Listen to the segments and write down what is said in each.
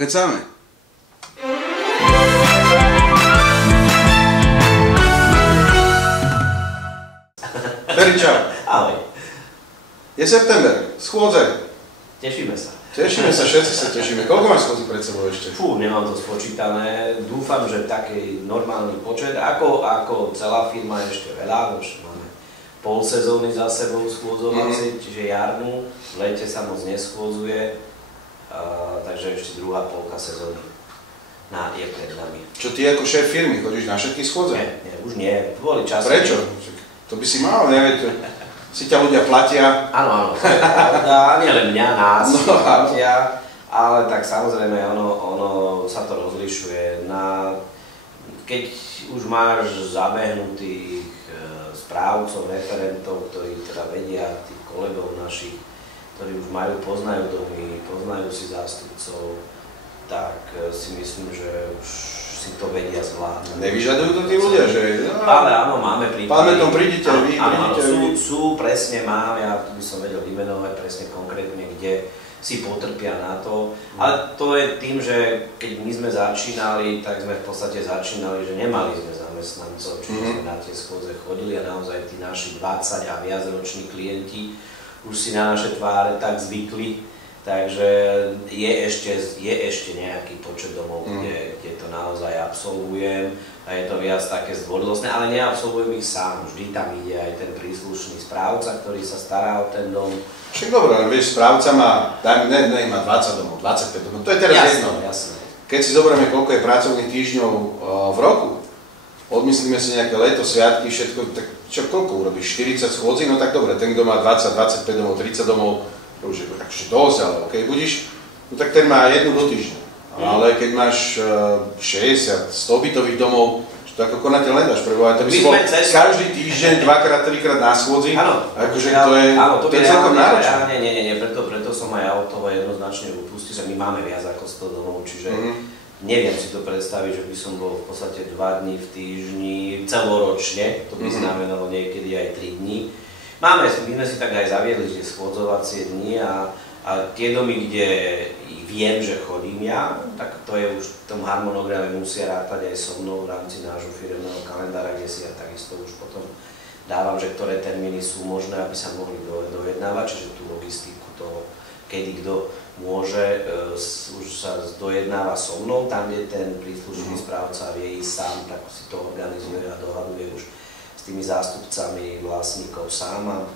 Pokecáme. Feri, čau. Ahoj. Je september, schôdze. Tešíme sa. Tešíme sa, všetci sa tešíme. Koľko máš schôdzi pred sebou ešte? Fú, nemám to spočítané. Dúfam, že taký normálny počet. Ako celá firma ešte veľa, už máme pol sezóny za sebou schôdzovací, čiže jarnú. V lete sa moc neschôdzuje, takže ešte druhá polka sezóny je pred nami. Čo ty ako šéf firmy, chodíš na všetky schôdze? Nie, už nie. Boli časy. Prečo? To by si mal, neviem. Si ťa ľudia platia. Áno, to je pravda, nie len mňa, nás no, platia, ale tak samozrejme ono sa to rozlišuje. Keď už máš zabehnutých správcov, referentov, ktorí teda vedia, tých kolegov našich, ktorí už poznajú domy, poznajú si zástupcov, tak si myslím, že už si to vedia zvládnuť. Nevyžadujú to tí ľudia, že... Ale áno, máme prípady. Páme tom, prídite vy, sú, presne mám, ja tu by som vedel vymenovať presne konkrétne, kde si potrpia na to. Ale to je tým, že keď my sme začínali, tak sme v podstate začínali, že nemali sme zamestnancov, čiže sme na tie schôdze chodili a naozaj tí naši 20 a viacroční klienti už si na naše tváre tak zvykli. Takže je ešte nejaký počet domov, kde to naozaj absolvujem a je to viac také zdvorilostné, ale neabsolvujem ich sám. Vždy tam ide aj ten príslušný správca, ktorý sa stará o ten dom. Však dobre, ale vieš, správca má 20 domov, 25 domov, to je teraz jedno. Jasné. Keď si zoberieme, koľko je pracovných týždňov v roku, odmyslíme si nejaké leto, sviatky, všetko, tak čo koľko urobíš? 40 schôdzí? No tak dobre, ten, kto má 20, 25 domov, 30 domov, to už je akože dosť, ale keď budíš, no tak ten má jednu do týždňa. Ale keď máš 60, 100 bytových domov, to ako konateľ nedáš prebovať, to by si bol každý týždeň, dvakrát, trikrát na schôdzi, akože to je celkom náročné. Nie, preto som aj ja od toho jednoznačne upustil, že my máme viac ako 100 domov, čiže neviem si to predstaviť, že by som bol v podstate 2 dní v týždni, celoročne, to by znamenalo niekedy aj 3 dní. My sme si tak aj zaviedli, že schôdzovacie dni a tie domy, kde viem, že chodím ja, tak to je už v tom harmonograme musia rátať aj so mnou v rámci nášho firemného kalendára, kde si ja takisto už potom dávam, že ktoré termíny sú možné, aby sa mohli dojednávať, čiže tú logistiku toho, kedy kto môže, už sa dojednáva so mnou, tam, kde ten príslušný správca vie ísť sám, tak si to organizuje a dohaduje už s tými zástupcami vlastníkov sám.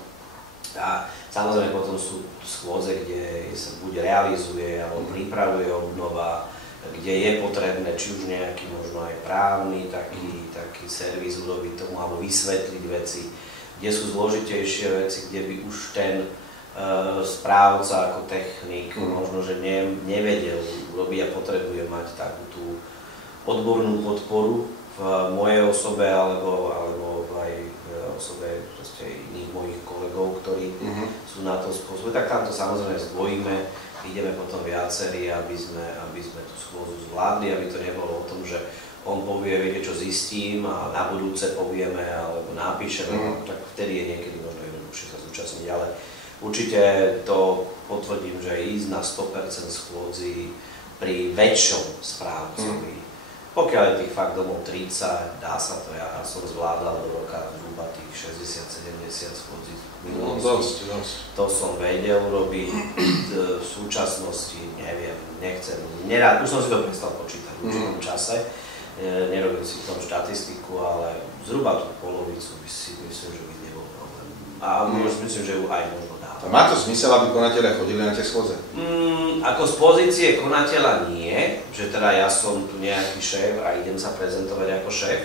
A samozrejme potom sú schôdze, kde sa buď realizuje alebo pripravuje obnova, kde je potrebné či už nejaký možno aj právny taký servis urobiť tomu alebo vysvetliť veci, kde sú zložitejšie veci, kde by už ten správca ako technik možno, že nevedel urobiť a potrebuje mať takú tú odbornú podporu v mojej osobe alebo aj v osobe iných mojich kolegov, ktorí sú na to spôsobe, tak tam to samozrejme zdvojíme, ideme potom viacerí, aby sme tú schôdzu zvládli, aby to nebolo o tom, že on povie, viete čo zistím a na budúce povieme alebo napíšeme, tak vtedy je niekedy možno jednoduchšie sa zúčastniť, ale určite to potvrdím, že ísť na 100% schôdzi pri väčšom správcovi. Pokiaľ je tých fakt domov 30, dá sa to, ja som zvládal do roka zhruba tých 60-70 schôdzí v minulosti. To som vedel urobiť, v súčasnosti neviem, nechcem, nerád, už som si to prestal počítať v určitom čase, nerobím si v tom štatistiku, ale zhruba tú polovicu by si myslím, že by nebol problém. A myslím, že ju aj možno dá. A má to zmysel, aby konatelia chodili na tie schôdze? Ako z pozície konateľa nie, že teda ja som tu nejaký šéf a idem sa prezentovať ako šéf.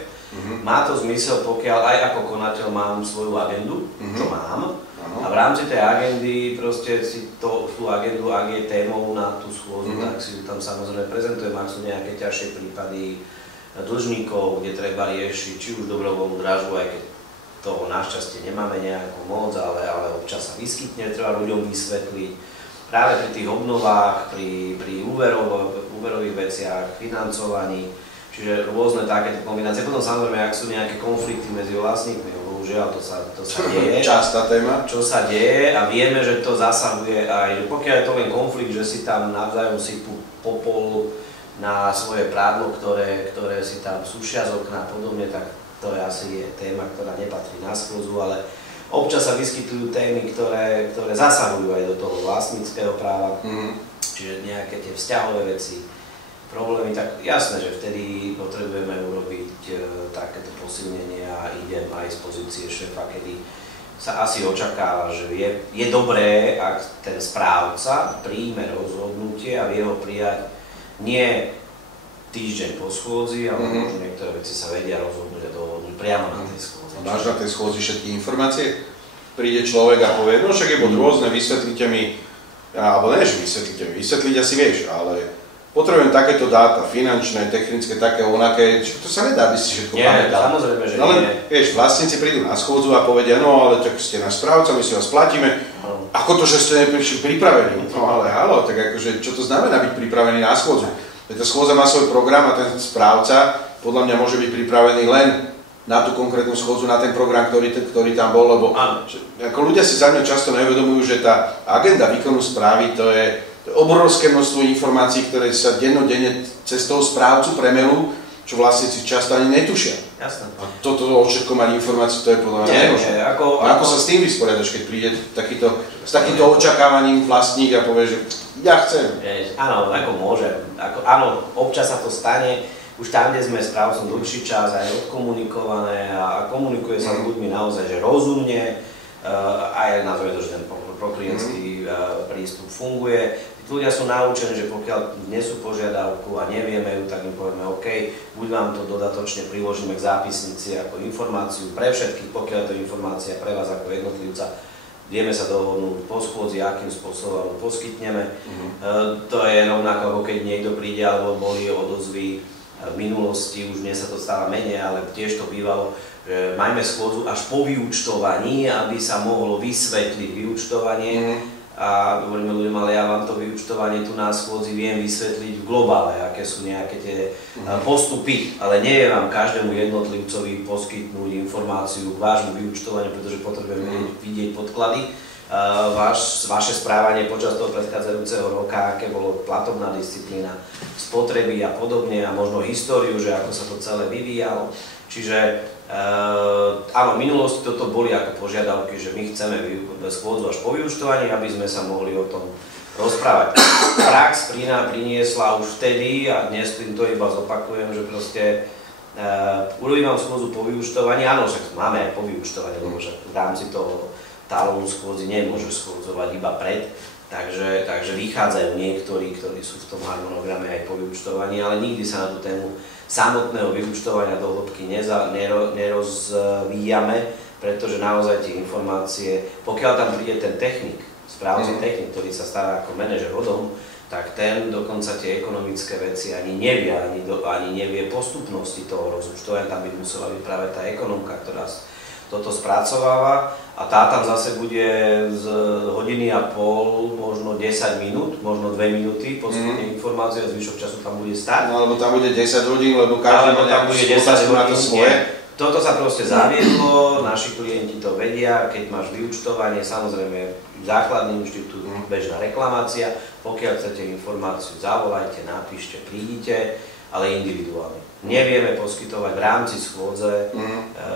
Má to zmysel, pokiaľ aj ako konateľ mám svoju agendu, čo mám. A v rámci tej agendy proste si tú agendu, ak je témou na tú schôdzu, tak si ju tam samozrejme prezentujem, ak sú nejaké ťažšie prípady dlžníkov, kde treba riešiť či už dobrovoľnú dražbu, aj keď toho našťastie nemáme nejakú moc, ale občas sa vyskytne, treba ľuďom vysvetliť. Práve pri tých obnovách, pri úverových veciach, financovaní, čiže rôzne takéto kombinácie. Potom samozrejme, ak sú nejaké konflikty medzi vlastníkmi, bohužiaľ, to sa deje. Častá téma. Čo sa deje a vieme, že to zasahuje aj, že pokiaľ je to len konflikt, že si tam navzájom sypú popol na svoje prádlo, ktoré si tam sušia z okna a podobne, tak to je asi téma, ktorá nepatrí na schôdzu, ale občas sa vyskytujú témy, ktoré zasahujú aj do toho vlastníckeho práva, čiže nejaké tie vzťahové veci, problémy, tak jasné, že vtedy potrebujeme urobiť takéto posilnenie a idem aj z pozície šéfa, kedy sa asi očakáva, že je dobré, ak ten správca príjme rozhodnutie a vie ho prijať nie týždeň po schôdzi, ale možno niektoré veci sa vedia rozhodnúť a dohodnúť priamo na tej schôdzi. Máš na tej schôdzi všetky informácie? Príde človek a povie, no však je bod rôzne, vysvetlite mi, alebo ne, že vysvetlite mi, vysvetliť asi vieš, ale potrebujem takéto dáta, finančné, technické, také, onaké, to sa nedá, aby si všetko pamätal. Samozrejme, že no, len, vieš, vlastníci prídu na schôdzu a povedia, no ale tak ste náš správca, my si vás platíme, ako to, že ste neprišli pripravení? No ale halo, tak akože, čo to znamená byť pripravený na schôdzu? Tá schôdza má svoj program a ten správca podľa mňa môže byť pripravený len na tú konkrétnu schôdzu, na ten program, ktorý tam bol, lebo ako ľudia si za mňa často nevedomujú, že tá agenda výkonu správy to je obrovské množstvo informácií, ktoré sa dennodenne cez toho správcu premelú, čo vlastníci často ani netušia. Jasné. A toto o všetko mať informáciu, to je podľa mňa nemožné. Ako sa s tým vysporiadaš, keď príde s takýmto očakávaním vlastník a povie, že ja chcem. Áno, ako môže. Áno, občas sa to stane, už tam, kde sme správcom dlhší čas, aj odkomunikované a komunikuje sa s ľuďmi naozaj, že rozumne, aj nazveme to, že ten proklientský prístup funguje. Ľudia sú naučení, že pokiaľ nesú požiadavku a nevieme ju, tak im povieme OK, buď vám to dodatočne priložíme k zápisnici ako informáciu pre všetkých, pokiaľ to je informácia pre vás ako jednotlivca, vieme sa dohodnúť po schôdzi, akým spôsobom poskytneme. To je rovnako, ako keď niekto príde, alebo boli odozvy v minulosti, už dnes sa to stáva menej, ale tiež to bývalo, že majme schôdzu až po vyúčtovaní, aby sa mohlo vysvetliť vyúčtovanie. A hovoríme ľuďom, ale ja vám to vyúčtovanie tu na schôdzi viem vysvetliť v globále, aké sú nejaké tie postupy, ale nie je vám každému jednotlivcovi poskytnúť informáciu k vášmu vyúčtovaniu, pretože potrebujeme vidieť podklady. Vaše správanie počas toho predchádzajúceho roka, aké bolo platobná disciplína, spotreby a podobne a možno históriu, že ako sa to celé vyvíjalo. Čiže áno, v minulosti toto boli ako požiadavky, že my chceme schôdzu až po vyúčtovaní, aby sme sa mohli o tom rozprávať. Prax priniesla už vtedy, a dnes týmto iba zopakujem, že proste urobím vám schôdzu po vyúčtovaní, áno, však máme aj po vyúčtovaní, lebo však v rámci toho talónu schôdzi nemôže schôdzovať iba pred, takže vychádzajú niektorí, ktorí sú v tom harmonograme aj po vyúčtovaní, ale nikdy sa na tú tému samotného vyúčtovania do hĺbky nerozvíjame, pretože naozaj tie informácie, pokiaľ tam príde ten technik, správca technik, ktorý sa stará ako manažer o dom, tak ten dokonca tie ekonomické veci ani nevie, ani nevie postupnosti toho rozúčtovania, tam by musela byť práve tá ekonomka, ktorá toto spracováva a tá tam zase bude z hodiny a pol, možno 10 minút, možno 2 minúty poskytne informácie a zvyšok času tam bude stáť. No alebo tam bude 10 hodín, lebo každý má nejakú otázku na to svoje. Toto sa proste zaviedlo, naši klienti to vedia, keď máš vyúčtovanie, samozrejme základný inštitút, bežná reklamácia, pokiaľ chcete informáciu, zavolajte, napíšte, prídite, ale individuálne. Nevieme poskytovať v rámci schôdze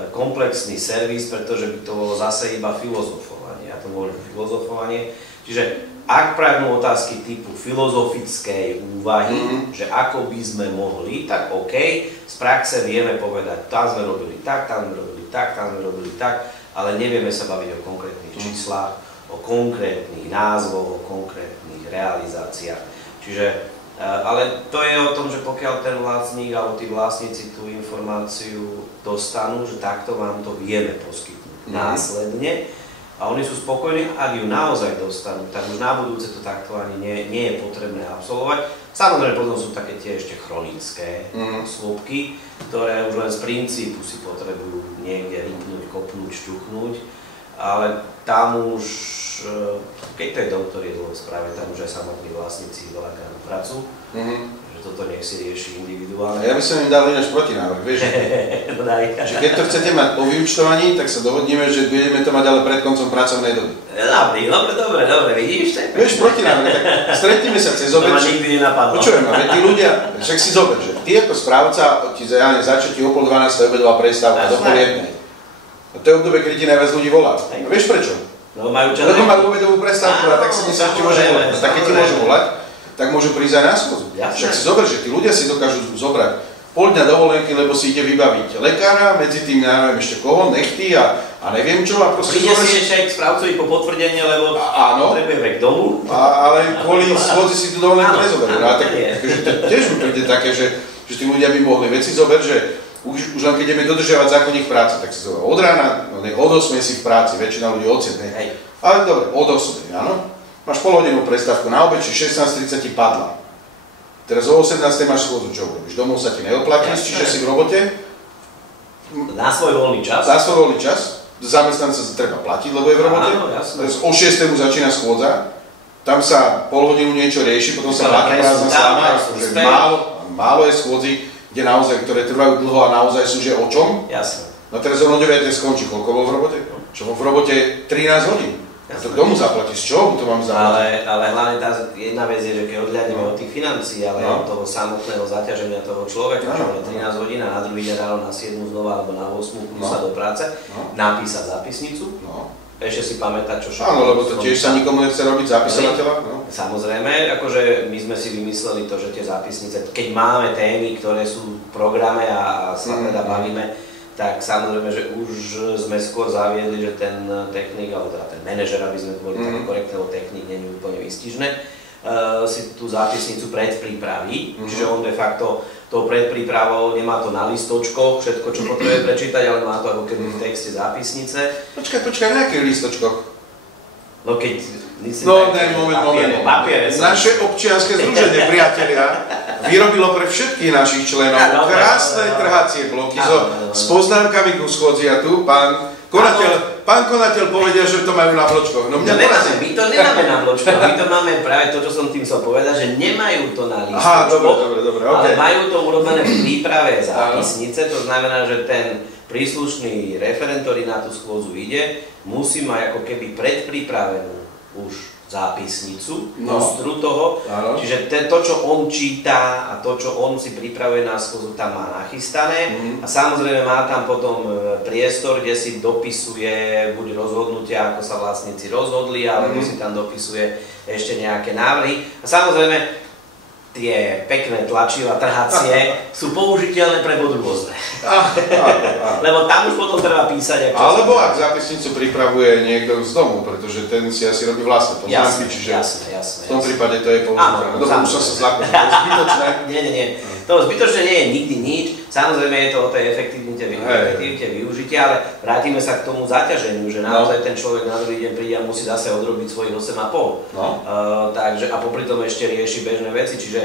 komplexný servis, pretože by to bolo zase iba filozofovanie. Ja to môžem filozofovanie. Čiže ak pragnú otázky typu filozofickej úvahy, že ako by sme mohli, tak OK, z praxe vieme povedať, tam sme robili tak, tam sme robili tak, tam sme robili tak, ale nevieme sa baviť o konkrétnych číslach, o konkrétnych názvoch, o konkrétnych realizáciách. Čiže ale to je o tom, že pokiaľ ten vlastník alebo tí vlastníci tú informáciu dostanú, že takto vám to vieme poskytnúť následne a oni sú spokojní, ak ju naozaj dostanú, tak už na budúce to takto ani nie je potrebné absolvovať. Samozrejme potom sú také tie ešte chronické slúbky, ktoré už len z princípu si potrebujú niekde rýpnúť, kopnúť, šťuchnúť. ale tam už, keď to je dom, ktorý je dlho správe, tam už aj samotní vlastníci veľakrát pracujú. Že toto nech si rieši individuálne. Ja by som im dal ináč protinávrh, vieš? Že keď to chcete mať po vyúčtovaní, tak sa dohodneme, že budeme to mať ale pred koncom pracovnej doby. Dobre, vidíš? Vieš, protinávrh, tak stretneme sa cez obed. To ma nikdy nenapadlo. Počujem, veď tí ľudia, však si zober, že ty ako správca, ti začne o 10:30 obedová prestávka do 12:30. A to je obdobie, kedy ti najviac ľudí volá. A vieš prečo? Lebo majú čas. Lebo majú obedovú prestávku a tak si myslím, že ti môže volať. Tak keď ti môžu volať, tak môžu prísť aj na schôdzu. Však si zober, že tí ľudia si dokážu zobrať pol dňa dovolenky, lebo si ide vybaviť lekára, medzi tým neviem ešte koho, nechty a neviem čo. A proste príde si ešte aj k správcovi po potvrdenie, lebo potrebujeme k domu. Ale kvôli schôdzi si tú dovolenku nezoberú. A tak, tiež mi príde také, že tí ľudia by mohli veci zober, že už len keď ideme dodržiavať zákonník práce, tak si zober od rána, od 8 si v práci, väčšina ľudí od 7. Ale dobre, od 8, áno. Máš polhodinovú prestávku na obed, či 16:30 ti padla. Teraz o 18. máš schôdzu, čo urobíš? Domov sa ti neoplatí, čiže si v robote. Na svoj voľný čas. Na svoj voľný čas. Zamestnanca sa treba platiť, lebo je v robote. Áno, jasné. O 6. začína schôdza. Tam sa pol hodinu niečo rieši, potom sa platí prázdna sláma. Málo je schôdzi, ktoré trvajú dlho a naozaj sú, že o čom? Jasné. No teraz o 9. skončí. Koľko bol v robote? Čo bol v robote 13 hodín. A to kto mu zaplatí? Z čoho to mám zaplatiť? Ale hlavne tá jedna vec je, že keď odhľadneme od tých financií, ale od toho samotného zaťaženia toho človeka, čo je 13 hodín a na druhý deň ráno na 7 znova alebo na 8 sa do práce, napísať zápisnicu, ešte si pamätať, čo všetko. Áno, lebo to tiež sa nikomu nechce robiť zápisovateľa. Samozrejme, akože my sme si vymysleli to, že tie zápisnice, keď máme témy, ktoré sú v programe a sa teda bavíme, tak samozrejme, že už sme skôr zaviedli, že ten technik, alebo teda ten manažer, aby sme boli tak korektné, lebo technik nie je úplne výstižné, si tú zápisnicu predpripraví, čiže on de facto tou predprípravou nemá to na listočkoch, všetko, čo potrebuje prečítať, ale má to ako keby v texte zápisnice. Počkaj, na akých listočkoch? No keď... moment. Naše občianske združenie, priatelia, vyrobilo pre všetkých našich členov krásne trhacie bloky s poznámkami ku schôdzi a tu pán konateľ povedal, že to majú na bločkoch. No my to nemáme na bločkoch, my to máme práve to, čo som tým chcel povedať, že nemajú to na listočkoch, ale majú to urobené v príprave zápisnice, to znamená, že ten príslušný referent, ktorý na tú schôdzu ide, musí mať ako keby predpripravenú už zápisnicu, mostru toho, čiže to, čo on číta a to, čo on si pripravuje na schôdzu, tam má nachystané a samozrejme má tam potom priestor, kde si dopisuje buď rozhodnutia, ako sa vlastníci rozhodli, alebo si tam dopisuje ešte nejaké návrhy a samozrejme tie pekné tlačiva, trhacie sú použiteľné pre bod rôzne. Lebo tam už potom treba písať. Alebo ak zápisnicu pripravuje niekto z domu, pretože ten si asi robí vlastné poznámky, čiže v tom prípade to je použiteľné. Dobre, už som sa zlakol, to je zbytočné. Nie. To zbytočné nie je nikdy nič. Samozrejme je to o tej efektivite využitia, ale vrátime sa k tomu zaťaženiu, že naozaj ten človek na druhý deň príde a musí zase odrobiť svojich 8,5. Takže a popri tom ešte rieši bežné veci, čiže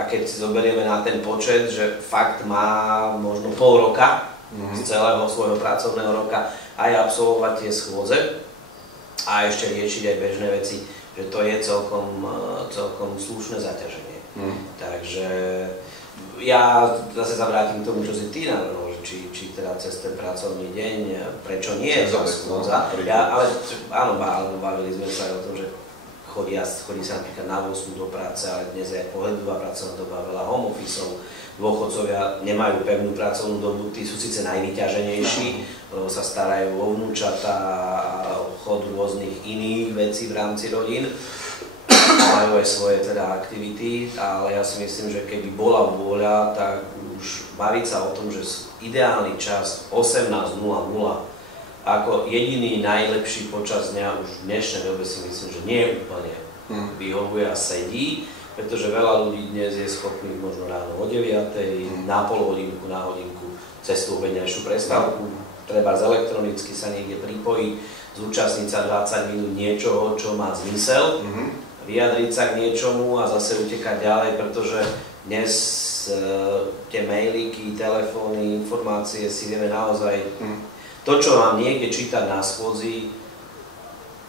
a keď si zoberieme na ten počet, že fakt má možno pol roka z celého svojho pracovného roka aj absolvovať tie schôdze a ešte riešiť aj bežné veci, že to je celkom slušné zaťaženie. Takže ja zase sa vrátim k tomu, čo si ty navrhol, či teda cez ten pracovný deň, prečo nie je to schôdza. Ale áno, bavili sme sa aj o tom, že chodí sa napríklad na 8 do práce, ale dnes je pohľadová pracovná doba, veľa home officeov, dôchodcovia nemajú pevnú pracovnú dobu, tí sú síce najvyťaženejší, sa starajú o vnúčatá a o chod rôznych iných vecí v rámci rodín, majú aj svoje teda aktivity, ale ja si myslím, že keby bola vôľa, tak už baviť sa o tom, že ideálny čas 18:00 ako jediný najlepší počas dňa už v dnešnej dobe si myslím, že nie je úplne vyhovuje a sedí, pretože veľa ľudí dnes je schopných možno ráno o 9:00, na pol hodinku, na hodinku cez tú obedňajšiu prestávku, treba elektronicky sa niekde pripojiť, zúčastniť sa 20 minút niečoho, čo má zmysel, vyjadriť sa k niečomu a zase utekať ďalej, pretože dnes tie mailiky, telefóny, informácie si vieme naozaj to, čo mám niekde čítať na schôdzi,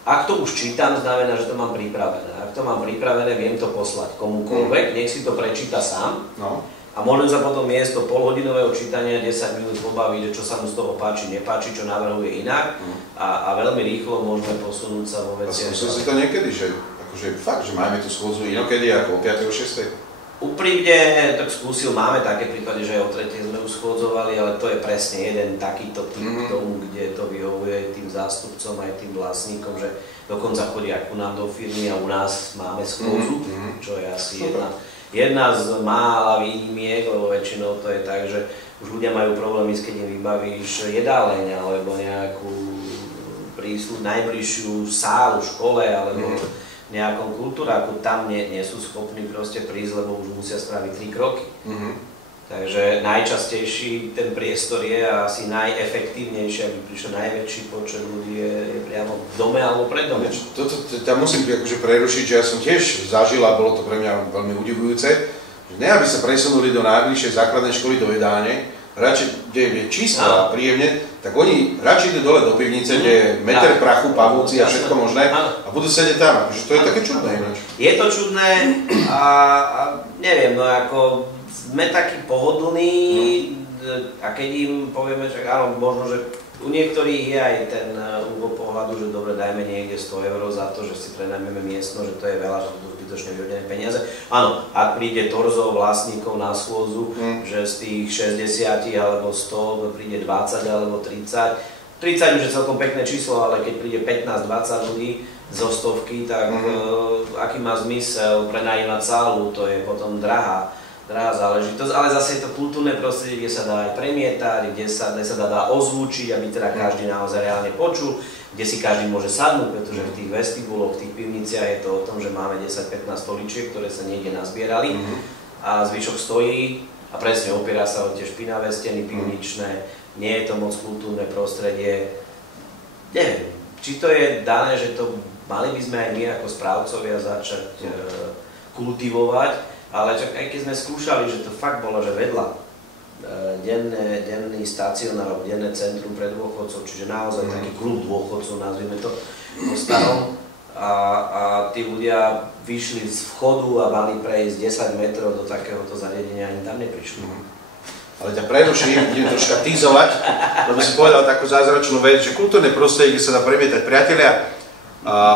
ak to už čítam, znamená, že to mám pripravené. Ak to mám pripravené, viem to poslať komukoľvek, nech si to prečíta sám. No. A môžem sa potom miesto polhodinového čítania 10 minút pobaviť, že čo sa mu z toho páči, nepáči, čo navrhuje inak a veľmi rýchlo môžeme posunúť sa vo veciach. Skúsil si to niekedy, že akože fakt, že máme tú schôdzu inokedy ako o 5. o 6. Úprimne tak skúsil, máme také prípady, že aj o 3. sme už schôdzovali, ale to je presne jeden takýto typ tomu, kde to vyhovuje tým zástupcom aj tým vlastníkom, že dokonca chodia ku nám do firmy a u nás máme schôdzu, čo je asi jedna z mála výnimiek, lebo väčšinou to je tak, že už ľudia majú problémy, keď im vybavíš jedáleň alebo nejakú najbližšiu sálu v škole alebo nejakom kultúráku, tam nie sú schopní proste prísť, lebo už musia spraviť 3 kroky. Takže najčastejší ten priestor je a asi najefektívnejší, aby prišiel najväčší počet ľudí je priamo v dome alebo pred dome. Tam musím akože prerušiť, že ja som tiež zažil a bolo to pre mňa veľmi udivujúce, že ne aby sa presunuli do najbližšej základnej školy do jedálne, radšej, kde je čisto a príjemne, tak oni radšej idú dole do pivnice, kde je meter prachu, pavúci a všetko možné a budú sedieť tam. Akože to je také čudné ináč. Je to čudné a neviem, no ako sme takí pohodlní a keď im povieme, že áno, možno, že u niektorých je aj ten úhol pohľadu, že dobre, dajme niekde 100 € za to, že si prenajmeme miestno, že to je veľa, že to sú zbytočne vyhodené peniaze. Áno, ak príde torzo vlastníkov na schôdzu, že z tých 60 alebo 100 príde 20 alebo 30, 30 už je celkom pekné číslo, ale keď príde 15-20 ľudí zo stovky, tak aký má zmysel prenajímať sálu, to je potom drahá záležitosť, ale zase je to kultúrne prostredie, kde sa dá aj premietať, kde sa dá ozvučiť, aby teda každý naozaj reálne počul, kde si každý môže sadnúť, pretože v tých vestibuloch, v tých pivniciach je to o tom, že máme 10-15 stoličiek, ktoré sa niekde nazbierali a zvyšok stojí a presne opiera sa o tie špinavé steny pivničné, nie je to moc kultúrne prostredie. Neviem, či to je dané, že to mali by sme aj my ako správcovia začať kultivovať, ale čak aj keď sme skúšali, že to fakt bolo, že vedľa denný stacionár alebo denné centrum pre dôchodcov, čiže naozaj taký klub dôchodcov, nazvime to po starom, a tí ľudia vyšli z vchodu a mali prejsť 10 metrov do takéhoto zariadenia, ani tam neprišli. Ale ťa preruším, idem troška týzovať, lebo si povedal takú zázračnú vec, že kultúrne prostredie, kde sa dá premietať. Priatelia,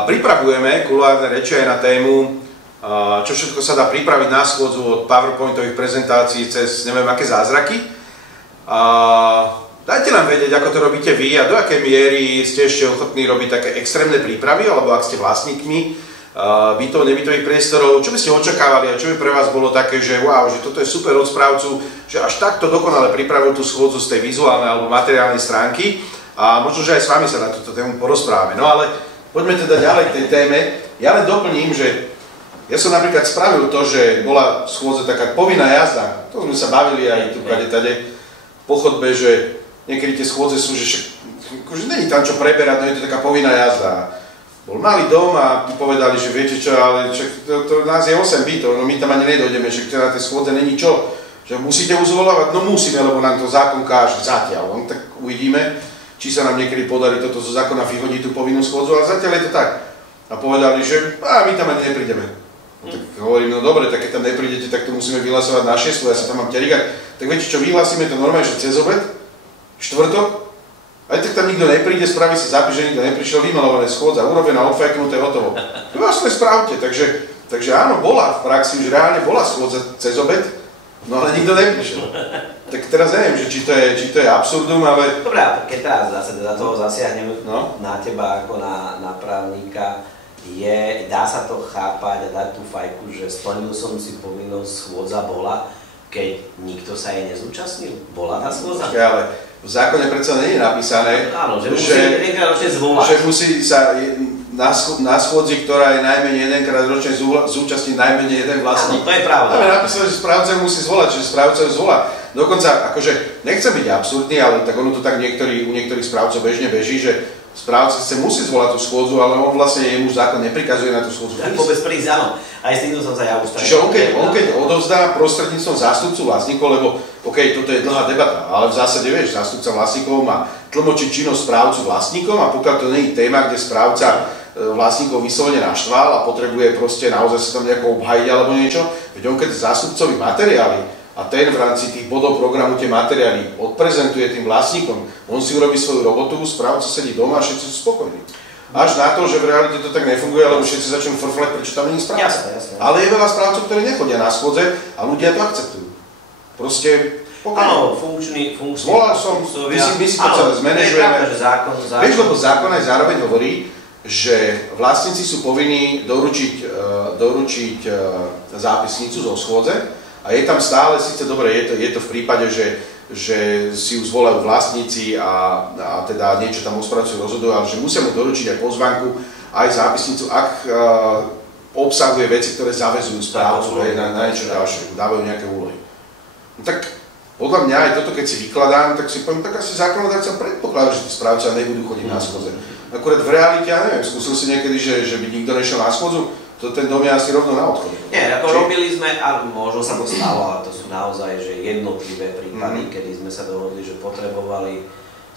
pripravujeme kuloárne reči aj na tému, čo všetko sa dá pripraviť na schôdzu od PowerPointových prezentácií cez neviem aké zázraky. Dajte nám vedieť, ako to robíte vy a do akej miery ste ešte ochotní robiť také extrémne prípravy, alebo ak ste vlastníkmi bytov, nebytových priestorov, čo by ste očakávali a čo by pre vás bolo také, že wow, že toto je super od správcu, že až takto dokonale pripravil tú schôdzu z tej vizuálnej alebo materiálnej stránky a možno, že aj s vami sa na túto tému porozprávame. No ale poďme teda ďalej k tej téme. Ja len doplním, že ja som napríklad spravil to, že bola schôdza taká povinná jazda. To sme sa bavili aj tu tade po chodbe, že niekedy tie schôdze sú, že akože není tam čo preberať, no je to taká povinná jazda. Bol malý dom a povedali, že viete čo, ale to nás je 8 bytov, no my tam ani nedojdeme, že na tej schôdze není čo. Že musíte uzvolávať? No musíme, lebo nám to zákon káže zatiaľ. No, tak uvidíme, či sa nám niekedy podarí toto zo zákona vyhodiť tú povinnú schôdzu, ale zatiaľ je to tak. A povedali, že my tam ani neprídeme. No, tak hovorím, no dobre, tak keď tam neprídete, tak to musíme vyhlasovať na 6, ja sa tam mám ťarigať. Tak viete čo, vyhlasíme to normálne, že cez obed, štvrtok, aj tak tam nikto nepríde, spraví sa zápis, že nikto neprišiel, vymalované schôdza, urobená, odfajknuté, hotovo. To vlastne spravte, takže áno, bola v praxi, už reálne bola schôdza cez obed, no ale nikto neprišiel. Tak teraz neviem, že či to je absurdum, ale... Dobre, keď teraz zase do toho zasiahnem na teba ako na právnika, dá sa to chápať a dať tú fajku, že splnil som si povinnosť, schôdza bola, keď nikto sa jej nezúčastnil? Bola tá schôdza? Ale v zákone predsa nie je napísané, áno, že musí sa na schôdzi, ktorá je najmenej jedenkrát ročne zúčastniť najmenej jeden vlastník. Áno, to je pravda. Ale napísané, že správca musí zvolať, čiže správca ju zvolá. Dokonca, akože, nechcem byť absurdný, ale tak ono to tak u niektorých správcov bežne beží, že správca musí zvolať tú schôdzu, ale on vlastne jemu zákon neprikazuje na tú schôdzu. Tak vôbec prísť, áno. Aj s týmto som sa ja už Čiže on keď odovzdá prostredníctvom zástupcu vlastníkov, lebo toto je dlhá debata, ale v zásade vieš, zástupca vlastníkov má tlmočiť činnosť správcu vlastníkom a pokiaľ to nie je téma, kde správca vlastníkov vyslovene naštval a potrebuje proste naozaj sa tam nejako obhajiť alebo niečo, veď on keď zástupcovi materiály a ten v rámci tých bodov programu tie materiály odprezentuje tým vlastníkom, on si urobí svoju robotu, správca sedí doma a všetci sú spokojní. Až na to, že v realite to tak nefunguje, lebo všetci začnú frflať, prečo tam nie je správca. Jasne. Ale je veľa správcov, ktorí nechodia na schôdze a ľudia to akceptujú. Proste áno, funkčný. Zvolal som, my si to celé zmanéžujeme. Vieš, lebo zákon aj zároveň hovorí, že vlastníci sú povinní doručiť zápisnicu zo schôdze. A je tam stále, síce dobre, je to v prípade, že si ju zvolajú vlastníci a teda niečo tam o správcu rozhodujú, ale že musia mu doručiť aj pozvánku, aj zápisnicu, ak obsahuje veci, ktoré zaväzujú správcu na niečo ďalšie, dávajú nejaké úlohy. No tak podľa mňa aj toto, keď si vykladám, tak si poviem, tak asi zákonodárca predpokladá, že tí správcia nebudú chodiť na schôdze. Akurát v realite, ja neviem, skúsil si niekedy, že by nikto nešiel na schôdzu, to ten dom je asi rovno na odchode. Nie, ako robili sme, a možno sa to stalo, ale to sú naozaj že jednotlivé prípady, kedy sme sa dohodli, že potrebovali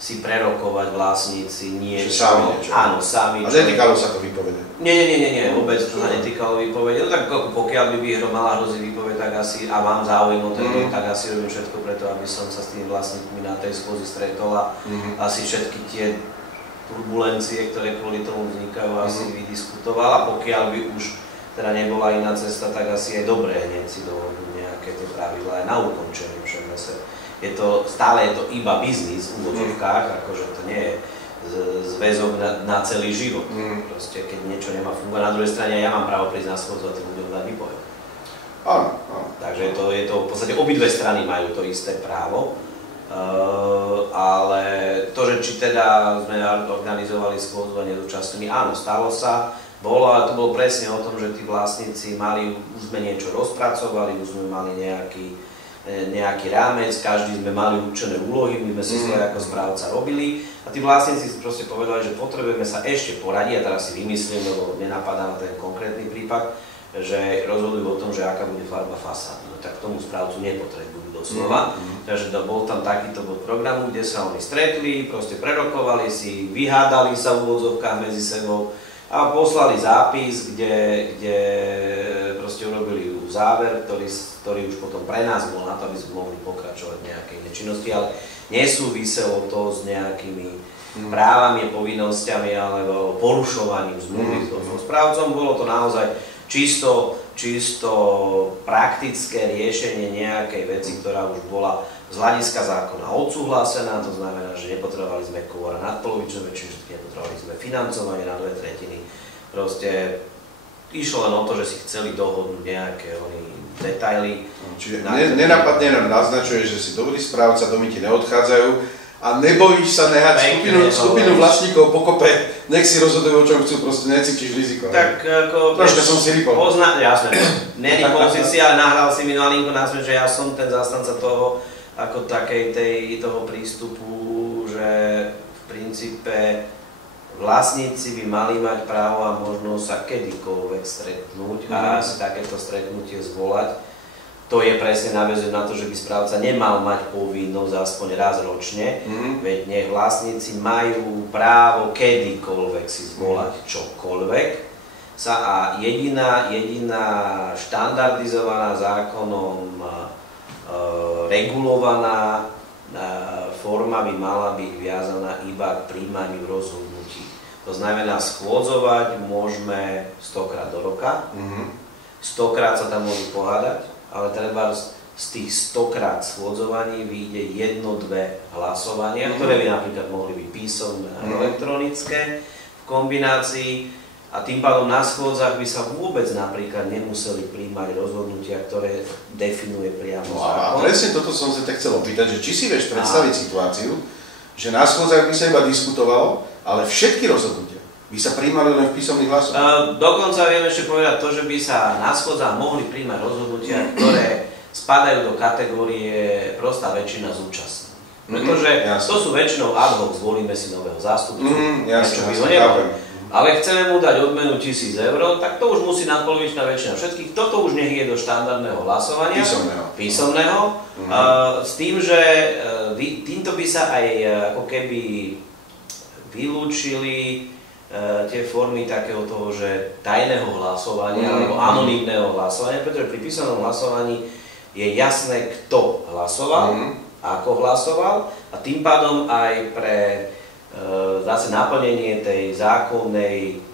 si prerokovať vlastníci niečo. Áno, sami. A netýkalo sa to výpovede? Nie, vôbec sa netýkalo výpovede. No tak pokiaľ by mala hroziť výpoveď, tak asi, a mám záujem o ten dom, tak asi robím všetko preto, aby som sa s tými vlastníkmi na tej schôdzi stretol a asi všetky tie turbulencie, ktoré kvôli tomu vznikajú, asi vydiskutoval a pokiaľ by už teda nebola iná cesta, tak asi je dobré hneď si dohodnúť nejaké tie pravidlá aj na ukončenie. Stále je to iba biznis v úvodzovkách, akože to nie je zväzok na celý život. Proste keď niečo nemá fungovať, na druhej strane ja mám právo prísť na schôdzu a tým ľuďom dať výpoveď. Áno. Takže je to v podstate obidve strany majú to isté právo. Ale to, že či teda sme organizovali schôdzu a nezúčastnili, áno, stalo sa, ale to bolo presne o tom, že tí vlastníci už sme niečo rozpracovali, už sme mali nejaký rámec, každý sme mali určené úlohy, my sme si svoje ako správca robili a tí vlastníci proste povedali, že potrebujeme sa ešte poradiť, a teraz si vymyslím, lebo nenapadá na ten konkrétny prípad, že rozhodujú o tom, že aká bude farba fasády. No tak tomu správcu nepotrebujú doslova. Takže bol tam takýto bod programu, kde sa oni stretli, proste prerokovali si, vyhádali sa v úvodzovkách medzi sebou a poslali zápis, kde proste urobili záver, ktorý už potom pre nás bol na to, aby sme mohli pokračovať v nejakej nečinnosti, ale nesúviselo to s nejakými právami, povinnosťami alebo porušovaním zmluvy so správcom. Bolo to naozaj čisto praktické riešenie nejakej veci, ktorá už bola z hľadiska zákona odsúhlasená, to znamená, že nepotrebovali sme kvóra nadpolovičnú väčšinu, nepotrebovali sme financovanie na 2/3. Proste išlo len o to, že si chceli dohodnúť nejaké detaily. Čiže nenapadne nám naznačuje, že si dobrý správca, domy ti neodchádzajú, a nebojíš sa nehať skupinu vlastníkov pokope, nech si rozhodujú, o čom chcú, proste necítiš riziko. Tak ako... Troška som si rýpol. Jasné, nerýpol si si, ale nahral si mi malinko na svet, že ja som ten zástanca toho, ako toho prístupu, že v princípe vlastníci by mali mať právo a možnosť sa kedykoľvek stretnúť a si takéto stretnutie zvolať. To je presne naväzuje na to, že by správca nemal mať povinnosť aspoň raz ročne, veď nech vlastníci majú právo kedykoľvek si zvolať čokoľvek. A jediná štandardizovaná zákonom regulovaná forma by mala byť viazaná iba k príjmaniu rozhodnutí. To znamená, schôdzovať môžeme 100-krát do roka, 100-krát sa tam môžu pohádať, ale treba z tých 100-krát schôdzovaní vyjde 1-2 hlasovania, ktoré by napríklad mohli byť písomné a elektronické v kombinácii a tým pádom na schôdzach by sa vôbec napríklad nemuseli prijímať rozhodnutia, ktoré definuje priamo zákon. A presne toto som sa tak chcel opýtať, že či si vieš predstaviť situáciu, že na schôdzach by sa iba diskutovalo, ale všetky rozhodnutia by sa prijímali len v písomných hlasoch? Dokonca viem ešte povedať to, že by sa na schôdzach mohli prijímať rozhodnutia, ktoré spadajú do kategórie prostá väčšina zúčastných. Pretože to sú väčšinou ad hoc, zvolíme si nového zástupcu, jasne, ale chceme mu dať odmenu 1000 eur, tak to už musí nadpolovičná väčšina všetkých. Toto už nech je do štandardného hlasovania, písomného, s tým, že týmto by sa aj ako keby vylúčili tie formy takého toho, že tajného hlasovania alebo anonymného hlasovania, pretože pri písomnom hlasovaní je jasné, kto hlasoval, ako hlasoval a tým pádom aj pre zase naplnenie tej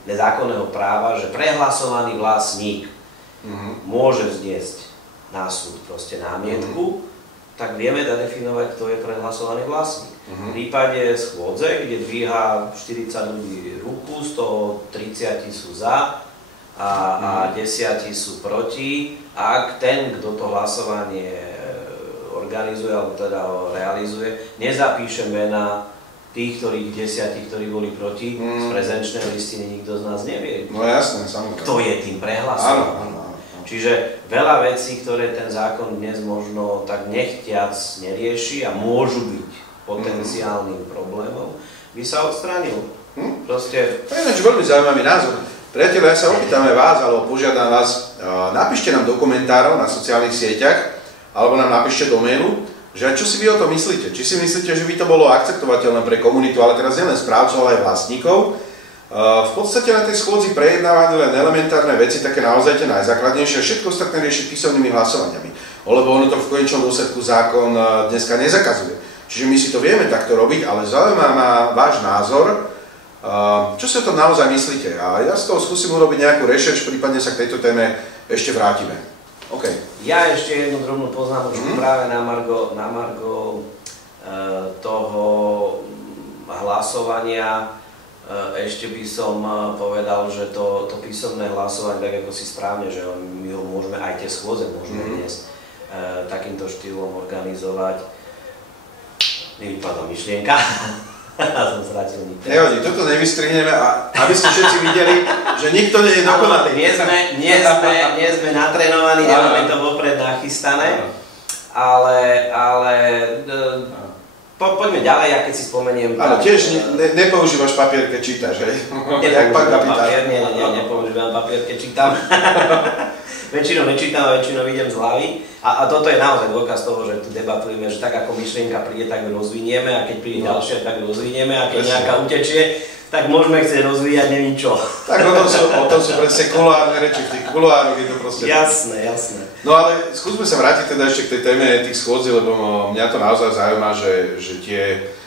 nezákonného práva, že prehlasovaný vlastník môže vzniesť na súd proste námietku, tak vieme zadefinovať, kto je prehlasovaný vlastník. V prípade schôdze, kde dvíha 40 ľudí ruku, z toho 30 sú za a 10 sú proti, a ak ten, kto to hlasovanie organizuje alebo teda ho realizuje, nezapíše mena tých, ktorých 10, ktorí boli proti, z prezenčnej listiny nikto z nás nevie. No jasné, samozrejme. Kto je tým prehlasovaný. Čiže veľa vecí, ktoré ten zákon dnes možno tak nechtiac nerieši a môžu byť potenciálnym problémom, by sa odstránil. Proste... To je ináč veľmi zaujímavý názor. Priatelia, ja sa opýtam aj vás, alebo požiadam vás, napíšte nám do komentárov na sociálnych sieťach, alebo nám napíšte do mailu, že čo si vy o tom myslíte? Či si myslíte, že by to bolo akceptovateľné pre komunitu, ale teraz nielen správcov, ale aj vlastníkov? V podstate na tej schôdzi prejednávať len elementárne veci, také naozaj tie najzákladnejšie, a všetko ostatné riešiť písomnými hlasovaniami. Lebo ono to v konečnom dôsledku zákon dneska nezakazuje. Čiže my si to vieme takto robiť, ale zaujíma ma váš názor. Čo si o tom naozaj myslíte? A ja z toho skúsim urobiť nejakú rešerš, prípadne sa k tejto téme ešte vrátime. Okay. Ja ešte jednu drobnú poznámočku práve na margo toho hlasovania. Ešte by som povedal, že to písomné hlasovanie, tak ako si správne, že my ho môžeme, aj tie schôdze môžeme dnes takýmto štýlom organizovať. Nevypadla myšlienka. Som zratil nikto. Nevadí, toto nevystrihneme, aby ste všetci videli, že nikto nie je dokonalý. Nie sme natrénovaní, nemáme to vopred nachystané, ale poďme ďalej, ja keď si spomeniem... Áno, tiež nepoužívaš papier, keď čítaš, hej? Nepoužívam papier, nepoužívam papier, keď čítam. Väčšinou nečítam a väčšinou idem z hlavy. A toto je naozaj dôkaz toho, že tu debatujeme, že tak ako myšlienka príde, tak ju rozvinieme, a keď príde ďalšia, tak ju rozvinieme, a keď nejaká utečie, tak môžeme chcieť rozvíjať neviem čo. Tak o tom sú presne kuloárne reči, v tých kuloároch je to proste... Jasné. No ale skúsme sa vrátiť teda ešte k tej téme tých schôdzí, lebo mňa to naozaj zaujíma, že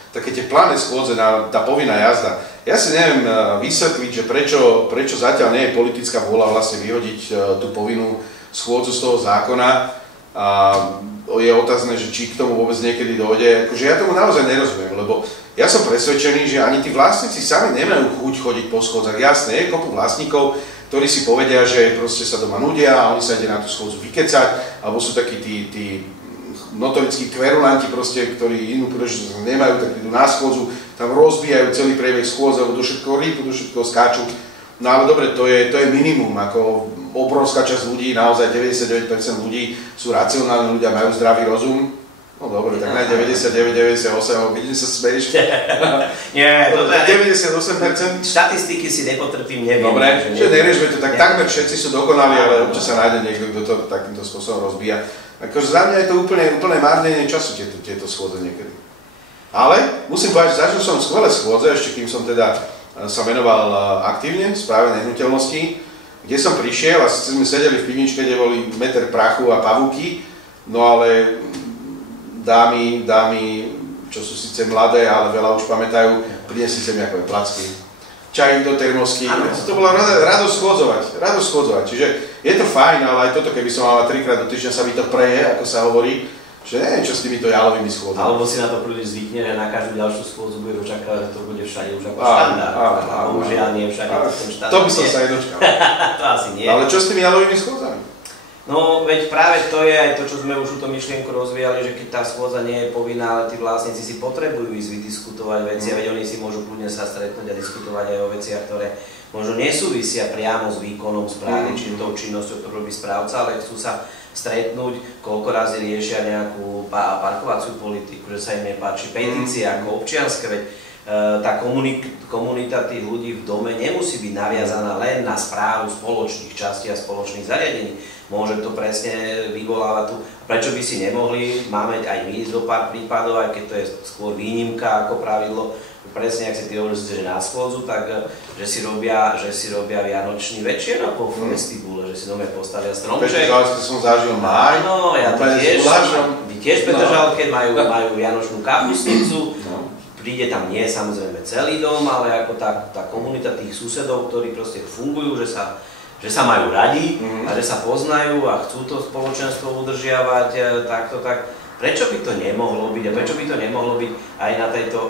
také tie plány schôdze, tá povinná jazda. Ja si neviem vysvetliť, že prečo zatiaľ nie je politická vôľa vlastne vyhodiť tú povinnú schôdzu z toho zákona. A je otázne, že či k tomu vôbec niekedy dojde. Akože ja tomu naozaj nerozumiem, lebo ja som presvedčený, že ani tí vlastníci sami nemajú chuť chodiť po schôdzach. Jasné, je kopu vlastníkov, ktorí si povedia, že proste sa doma nudia a oni sa ide na tú schôdzu vykecať, alebo sú takí tí notorickí kverulanti, proste, ktorí inú príležitosť nemajú, tak idú na schôdzu, tam rozbijajú celý priebeh schôdze, alebo do všetkoho rýpu, do všetkoho skáču. No ale dobre, to je minimum, ako obrovská časť ľudí, naozaj 99% ľudí sú racionálni ľudia, majú zdravý rozum. No dobre, tak ne 99, 98, vidím sa smeriš. Nie, toto je 98%. Štatistiky si nepotrpím, neviem. Dobre, že neriešme to, tak takmer všetci sú dokonali, ale občas sa nájde niekto, kto to takýmto spôsobom rozbíja. Akože za mňa je to úplne márnenie času tieto schôdze niekedy. Ale musím povedať, že zažil som skvelé schôdze, ešte kým som teda sa venoval aktívne správe nehnuteľností, kde som prišiel a sme sedeli v pivničke, kde boli meter prachu a pavúky, no ale dámy, čo sú síce mladé, ale veľa už pamätajú, priniesli sem nejaké placky, čaj do termosky. To bola radosť schôdzovať. Čiže je to fajn, ale aj toto, keby som mal 3-krát do týždňa, sa mi to preje, ako sa hovorí, že neviem, čo s týmito jalovými schôdzami. Alebo si na to príliš zvykne, že na každú ďalšiu schôdzu bude očakávať, že to bude všade už ako štandard. Bohužiaľ nie všade ten štandard. To by som sa aj dočkal. To asi nie. Ale čo s tými jalovými schôdzami? No No, veď práve to je aj to, čo sme už tú myšlienku rozvíjali, že keď tá schôdza nie je povinná, ale tí vlastníci si potrebujú ísť vydiskutovať veci, a veď oni si môžu kľudne sa stretnúť a diskutovať aj o veciach, ktoré možno nesúvisia priamo s výkonom správy, či tou činnosťou, ktorú robí správca, ale chcú sa stretnúť, koľko razy riešia nejakú parkovaciu politiku, že sa im nepáči petícia ako občianske, veď tá komunita tých ľudí v dome nemusí byť naviazaná len na správu spoločných častí a spoločných zariadení. Môže to presne vyvolávať tu. Prečo by si nemohli, máme aj my zo pár prípadov, aj keď to je skôr výnimka ako pravidlo, presne, ak si ty hovoril, že na schôdzu, tak že si robia vianočný večer po vestibule, že si doma postavia stromček. Petržalke som zažil máj. No, ja to tiež Petržalke majú vianočnú kapustnicu. Príde tam nie samozrejme celý dom, ale ako tá komunita tých susedov, ktorí proste fungujú, že sa majú radi a že sa poznajú a chcú to spoločenstvo udržiavať takto, tak prečo by to nemohlo byť a prečo by to nemohlo byť aj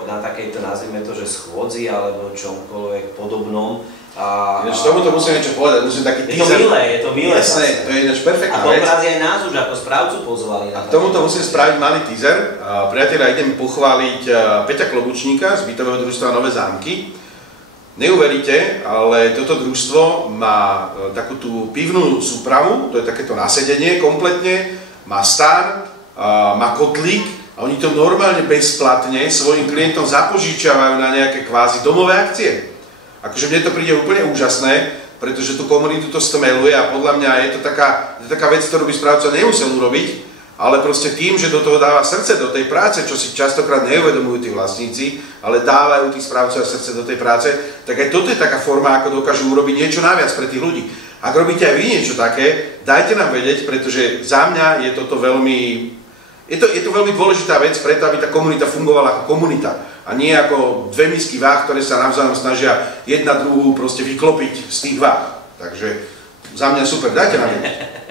na takejto, nazvime to, že schôdzi alebo čomkoľvek podobnom. Ináč tomuto musím niečo povedať, musím taký teaser. Je to milé. Jasné, to je ináč perfektná vec. A obraz aj nás už ako správcu pozvali. A k tomuto musím spraviť malý teaser. Priatelia, idem pochváliť Peťa Klobučníka z bytového družstva Nové zámky. Neuveríte, ale toto družstvo má takú tú pivnú súpravu, to je takéto nasedenie kompletne, má stan, má kotlík a oni to normálne bezplatne svojim klientom zapožičiavajú na nejaké kvázi domové akcie. Akože mne to príde úplne úžasné, pretože tú komunitu to stmeluje a podľa mňa je to taká vec, ktorú by správca nemusel urobiť, ale proste tým, že do toho dáva srdce do tej práce, čo si častokrát neuvedomujú tí vlastníci, ale dávajú tí správcovia srdce do tej práce, tak aj toto je taká forma, ako dokážu urobiť niečo naviac pre tých ľudí. Ak robíte aj vy niečo také, dajte nám vedieť, pretože za mňa je toto veľmi... Je to veľmi dôležitá vec preto, aby tá komunita fungovala ako komunita a nie ako dve misky váh, ktoré sa navzájom snažia jedna druhú proste vyklopiť z tých váh. Takže za mňa super, dajte nám vedieť.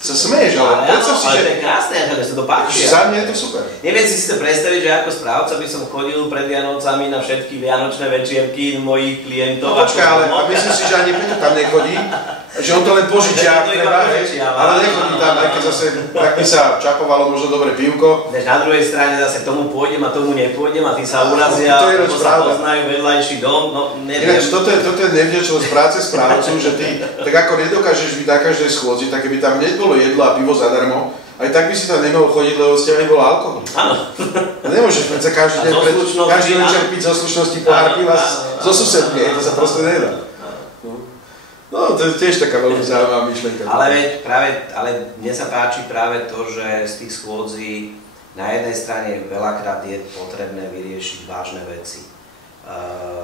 Sa smeješ, ale predstav si, že... to je krásne, že sa to páči. Za mňa je to super. Neviem si to predstaviť, že ako správca by som chodil pred Vianocami na všetky vianočné večierky mojich klientov. No počkaj, ale myslím si, že ani Peťo tam nechodí, že on to len požičia, ale nechodí tam, aj keď zase tak by sa čapovalo možno dobre pivko. Na druhej strane zase tomu pôjdem a tomu nepôjdem a tí sa urazia, lebo sa poznajú vedľajší dom, no neviem. Ináč, toto je nevďačnosť práce správcu, že ty tak ako nedokážeš byť na každej schôdzi, tak keby tam nebolo jedlo a pivo zadarmo, aj tak by si tam nemohol chodiť, lebo s teba nebol alkohol. Áno. Nemôžeš predsa každý večer piť zo slušnosti pohár piva zo susedky, to sa proste nedá. No, to je tiež taká veľmi zaujímavá myšlienka. Ale mne sa páči práve to, že z tých schôdzí na jednej strane veľakrát je potrebné vyriešiť vážne veci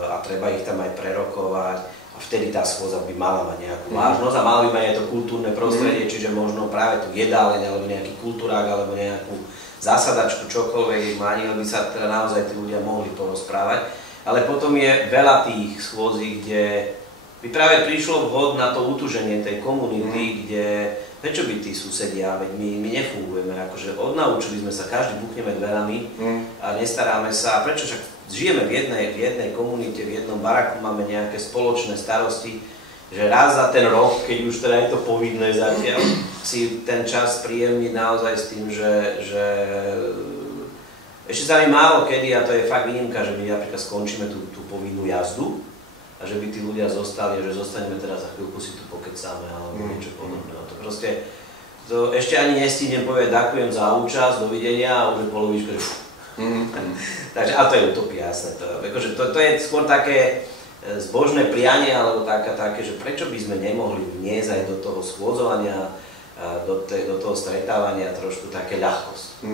a treba ich tam aj prerokovať. A vtedy tá schôdza by mala mať nejakú vážnosť a mala by mať aj to kultúrne prostredie, čiže možno práve tu jedáleň alebo nejaký kultúrák alebo nejakú zasadačku, čokoľvek, manil by sa teda naozaj tí ľudia mohli porozprávať. Ale potom je veľa tých schôdzí, kde by práve prišlo vhod na to utuženie tej komunity, kde prečo by tí susedia, veď my nefungujeme, akože odnaučili sme sa, každý buchneme dverami a nestaráme sa, prečo však žijeme v jednej komunite, v jednom baraku, máme nejaké spoločné starosti, že raz za ten rok, keď už teda je to povinné zatiaľ, si ten čas príjemniť naozaj s tým, že ešte sa mi málo kedy, a to je fakt výnimka, že my napríklad skončíme tú povinnú jazdu a že by tí ľudia zostali, že zostaneme teraz za chvíľku si tu pokecáme alebo niečo podobné. To proste, to ešte ani nestihnem povedať, ďakujem za účasť, dovidenia a už je polovička, že takže, ale to je utopia, jasné. To je skôr také zbožné prianie, alebo také, že prečo by sme nemohli vniesť aj do toho schôdzovania, do toho stretávania trošku také ľahkosť.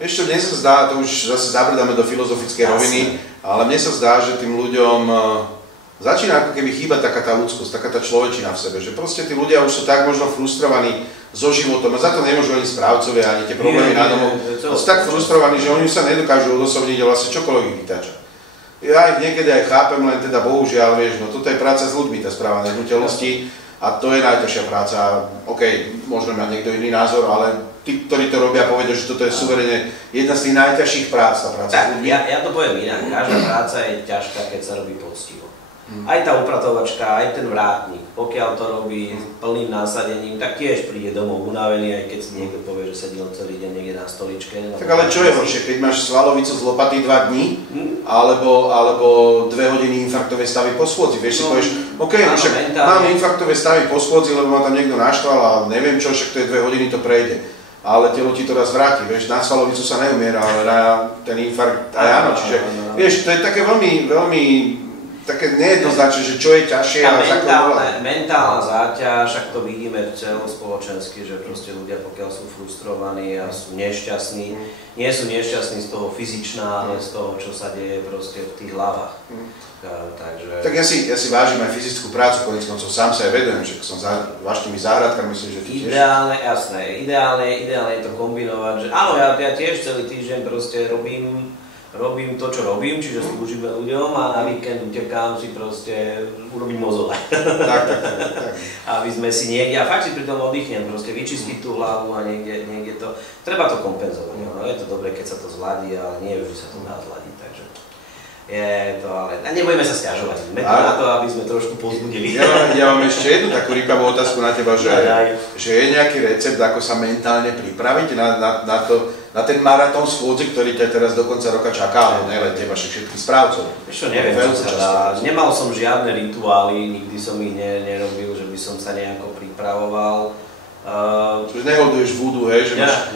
Ešte mne sa zdá, to už zase zabrdáme do filozofickej roviny, ale mne sa zdá, že tým ľuďom začína ako keby chýbať taká tá ľudskosť, taká tá človečina v sebe, že proste tí ľudia už sú tak možno frustrovaní so životom a za to nemôžu ani správcovia, ani tie problémy na domov. Sú tak frustrovaní, že oni sa nedokážu odosobniť a vlastne čokoľvek ich vytáča. Ja ich niekedy aj chápem, len teda bohužiaľ, vieš, no toto je práca s ľuďmi, tá správa nehnuteľnosti a to je najťažšia práca. OK, možno mať niekto iný názor, ale tí, ktorí to robia, povedia, že toto je suverene jedna z tých najťažších prác, tá práca s ľuďmi. Ja to poviem inak, každá práca je ťažká, keď sa robí poctivo. Aj tá upratovačka, aj ten vrátnik, pokiaľ to robí s plným násadením, tak tiež príde domov unavený, aj keď si niekto povie, že sedel celý deň niekde na stoličke. Tak ale čo je horšie, keď máš svalovicu z lopaty 2 dní, alebo 2 hodiny infarktové stavy po schôdzi, vieš si povieš, OK, no však mám infarktové stavy po schôdzi, lebo ma tam niekto naštval a neviem čo, však to je 2 hodiny, to prejde. Ale telo ti to raz vráti, vieš, na svalovicu sa neumiera, ale na ten infarkt aj áno, čiže vieš, to je také veľmi také nejednoznačné, že čo je ťažšie a mentálna záťaž, ak to vidíme celospoločensky, že proste ľudia, pokiaľ sú frustrovaní a sú nešťastní, nie sú nešťastní z toho fyzičná, ale z toho, čo sa deje proste v tých hlavách. Takže... Tak ja si vážim aj fyzickú prácu, konec koncov sám sa aj vedujem, že som vaštými záhradkami, myslím, že ty tiež. Ideálne, jasné, ideálne je to kombinovať, že áno, ja tiež celý týždeň proste robím to, čo robím, čiže slúžime ľuďom a na víkend utekám si proste urobiť mozole. Tak. Aby sme si niekde, a fakt si pri tom oddychnem, proste vyčistiť tú hlavu a niekde to, treba to kompenzovať. No, je to dobré, keď sa to zladí, ale nie vždy sa to dá zladiť, takže je to, ale nebudeme sa sťažovať, sme to na to, aby sme trošku povzbudili. Ja mám ešte jednu takú rýpavú otázku na teba, že je nejaký recept, ako sa mentálne pripraviť na ten maratón schôdzi, ktorý ťa teraz do konca roka čaká, ale nele teba všetkých správcov. Ešte neviem, čo sa dá. Nemal som žiadne rituály, nikdy som ich nerobil, že by som sa nejako pripravoval. Čiže nehoduješ voodoo, hej? Že máš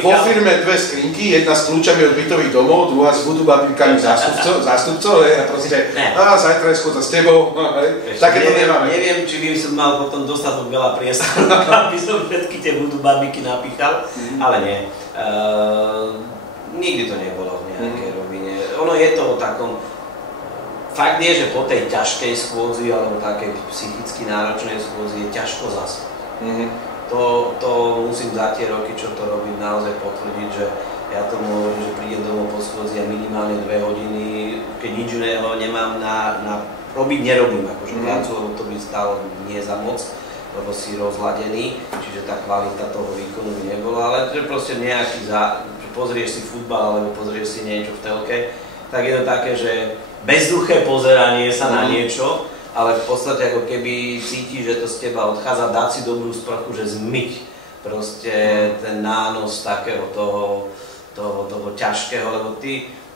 vo firme 2 skrinky, jedna s kľúčami od bytových domov, druhá s voodoo babínkami zástupcov, hej? A proste, zajtra je schôdza s tebou, hej? Také to nemáme. Neviem, či by som mal potom dostatok veľa priestoru, aby som všetky tie voodoo babíky napíchal, ale nie. Nikdy to nebolo v nejakej rovine. Ono je to o takom... Fakt je, že po tej ťažkej schôdzi alebo takej psychicky náročnej schôdzi je ťažko zaspať. To musím za tie roky, čo to robím, naozaj potvrdiť, že ja tomu hovorím, že prídem domov po schôdzi a minimálne 2 hodiny, keď nič iného nemám na robiť, nerobím akože prácu, lebo to by stalo nie za moc, lebo si rozladený, čiže tá kvalita toho výkonu by nebola, ale že proste nejaký pozrieš si futbal alebo pozrieš si niečo v telke, tak je to také, že bezduché pozeranie sa na niečo, ale v podstate ako keby cítiš, že to z teba odchádza, dať si dobrú sprchu, že zmyť proste ten nános takého toho ťažkého, lebo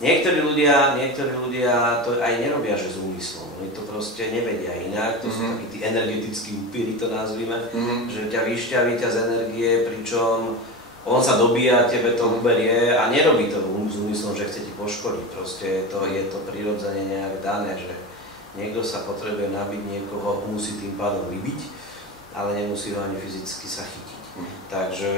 niektorí ľudia to aj nerobia, že s úmyslom, oni to proste nevedia inak, to sú takí tí energetickí upíry, to nazvime, že ťa vyšťaví ťa z energie, pričom on sa dobíja, tebe to uberie a nerobí to s úmyslom, že chce ti poškodiť. Proste je to prirodzene nejak dané, že niekto sa potrebuje nabiť, niekoho musí tým pádom vybiť, ale nemusí ho ani fyzicky sa chytiť. Takže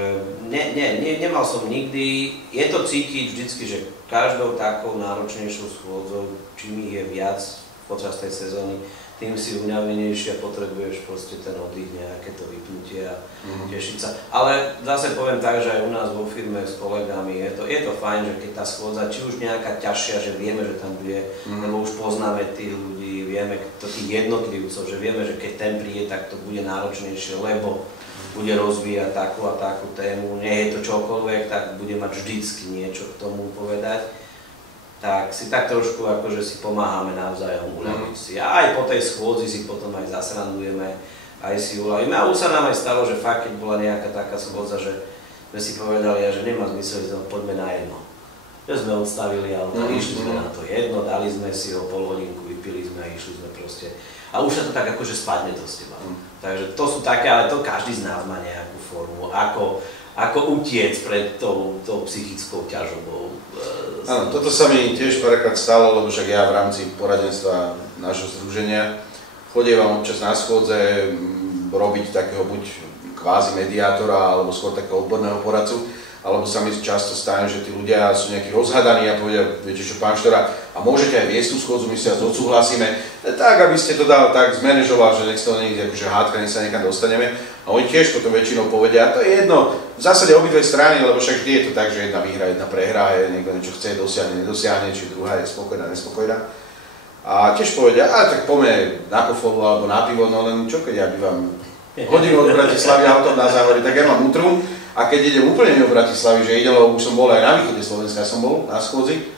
nemal som nikdy, je to cítiť vždycky, že každou takou náročnejšou schôdzou, čím ich je viac počas tej sezóny, tým si unavenejšie a potrebuješ proste ten oddych, nejaké to vypnutie a tešiť sa. Ale zase poviem tak, že aj u nás vo firme s kolegami je to fajn, že keď tá schôdza, či už nejaká ťažšia, že vieme, že tam bude, lebo už poznáme tých ľudí, vieme tých jednotlivcov, že vieme, že keď ten príde, tak to bude náročnejšie, lebo bude rozvíjať takú a takú tému, nie je to čokoľvek, tak bude mať vždycky niečo k tomu povedať. Tak si tak trošku akože si pomáhame navzájom uľaviť si. A aj po tej schôdzi si potom aj zasrandujeme, aj si uľavíme. A už sa nám aj stalo, že fakt, keď bola nejaká taká schôdza, že sme si povedali, že nemá zmysel, že poďme na jedno. Že sme odstavili auto, išli sme na to jedno, dali sme si ho pol hodinku, vypili sme a išli sme proste. A už sa to tak akože spadne to z teba. Takže to sú také, ale to každý z nás má nejakú formu, ako utiec pred tou psychickou ťažobou. Áno, toto sa mi tiež párkrát stalo, lebo však ja v rámci poradenstva nášho združenia chodievam občas na schôdze robiť takého buď kvázi mediátora, alebo skôr takého odborného poradcu, alebo sa mi často stane, že tí ľudia sú nejakí rozhadaní a povedia, viete čo, pán Štora, a môžete aj viesť tú schôdzu, my si vás odsúhlasíme, tak aby ste to dal tak zmanéžoval, že nech to nie je akože hádka, nech sa niekam dostaneme. A oni tiež potom väčšinou povedia, to je jedno, v zásade obidve strany, lebo však vždy je to tak, že jedna výhra, jedna prehra, niekto niečo chce, dosiahne, nedosiahne, či druhá je spokojná, nespokojná. A tiež povedia, tak poďme na kofolu alebo na pivo, no len čo keď ja bývam hodinu od Bratislavy autom na Záhore, tak ja mám útrum. A keď idem úplne do Bratislavy, že idelo, už som bol aj na východe Slovenska, som bol na schôdzi,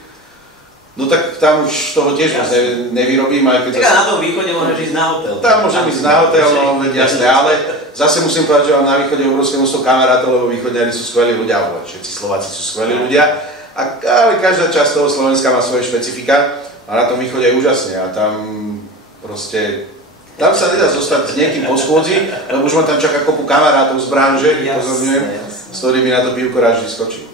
No tak tam už toho tiež moc nevyrobím, aj keď... Tak na tom východe môžeš ísť na hotel. Tam môžem ísť na hotel, no veď jasné, ale zase musím povedať, že mám na východe obrovské množstvo kamarátov, lebo východňari sú skvelí ľudia, alebo všetci Slováci sú skvelí ľudia, ale každá časť toho Slovenska má svoje špecifika a na tom východe je úžasne a tam proste... Tam sa nedá zostať s niekým po schôdzi, lebo už ma tam čaká kopu kamarátov z branže, upozorňujem, s ktorými na to pivko rád vždy skočím.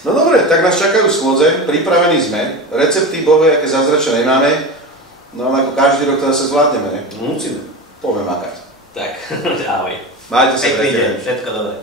No dobre, tak nás čakajú schôdze, pripravení sme, recepty bohvie, aké zázračné nemáme, no ale ako každý rok to zase zvládneme, ne? Musíme. Poviem makať. Tak, ahoj. Majte sa, pekný deň, všetko dobré.